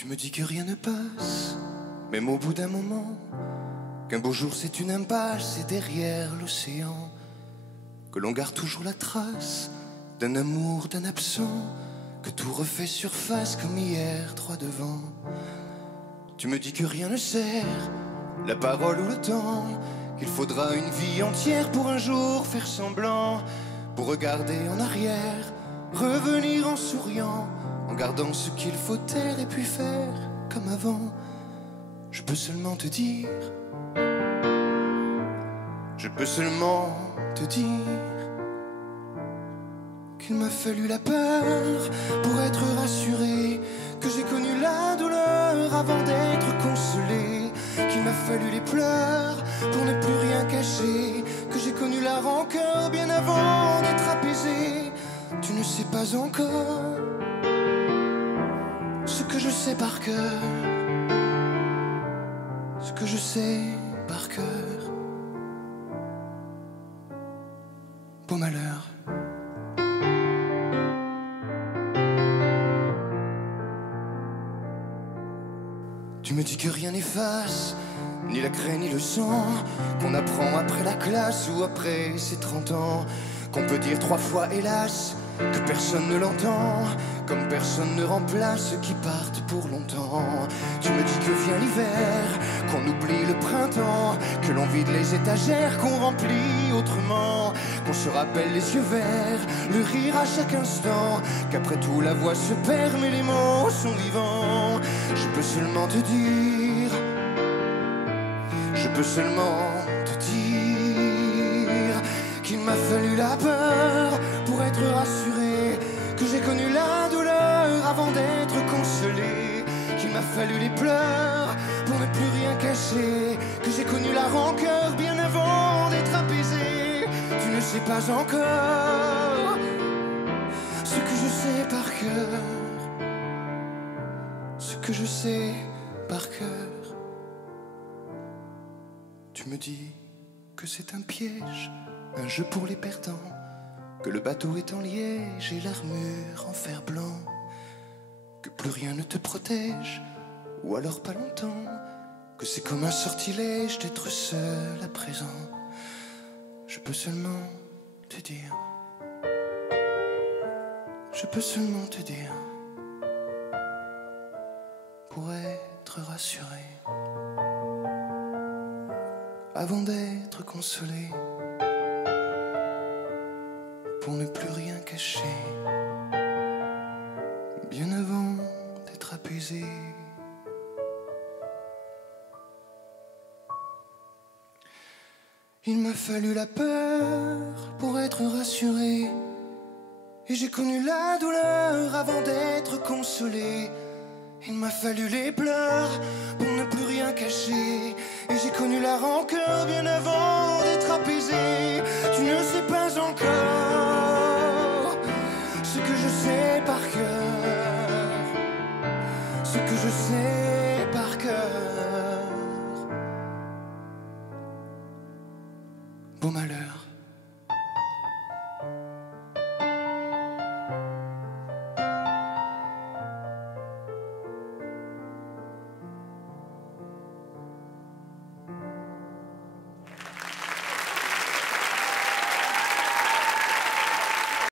Tu me dis que rien ne passe, même au bout d'un moment, qu'un beau jour c'est une impasse et derrière l'océan, que l'on garde toujours la trace d'un amour, d'un absent, que tout refait surface comme hier, droit devant. Tu me dis que rien ne sert, la parole ou le temps, qu'il faudra une vie entière pour un jour faire semblant, pour regarder en arrière, revenir en souriant, en gardant ce qu'il faut taire et puis faire comme avant. Je peux seulement te dire, je peux seulement te dire qu'il m'a fallu la peur pour être rassuré, que j'ai connu la douleur avant d'être consolé, qu'il m'a fallu les pleurs pour ne plus rien cacher, que j'ai connu la rancœur bien avant d'être apaisé. Tu ne sais pas encore ce que je sais par cœur, ce que je sais par cœur. Beau malheur. Tu me dis que rien n'efface, ni la craie ni le sang, qu'on apprend après la classe ou après ses 30 ans, qu'on peut dire 3 fois hélas, que personne ne l'entend, comme personne ne remplace ceux qui partent pour longtemps. Tu me dis que vient l'hiver, qu'on oublie le printemps, que l'on vide les étagères, qu'on remplit autrement, qu'on se rappelle les yeux verts, le rire à chaque instant, qu'après tout la voix se perd mais les mots sont vivants. Je peux seulement te dire, je peux seulement te dire qu'il m'a fallu la peur pour être rassuré, que j'ai connu la douleur avant d'être consolé, qu'il m'a fallu les pleurs pour ne plus rien cacher, que j'ai connu la rancœur bien avant d'être apaisé. Tu ne sais pas encore ce que je sais par cœur, ce que je sais par cœur. Tu me dis que c'est un piège, un jeu pour les perdants, que le bateau est en liège et l'armure en fer blanc, que plus rien ne te protège, ou alors pas longtemps, que c'est comme un sortilège d'être seul à présent. Je peux seulement te dire, je peux seulement te dire, pour être rassuré, avant d'être consolé, pour ne plus rien cacher, bien avant d'être apaisé. Il m'a fallu la peur pour être rassuré, et j'ai connu la douleur avant d'être consolé. Il m'a fallu les pleurs pour ne plus rien cacher, et j'ai connu la rancœur bien avant d'être apaisé. Tu ne sais pas encore ce que je sais par cœur,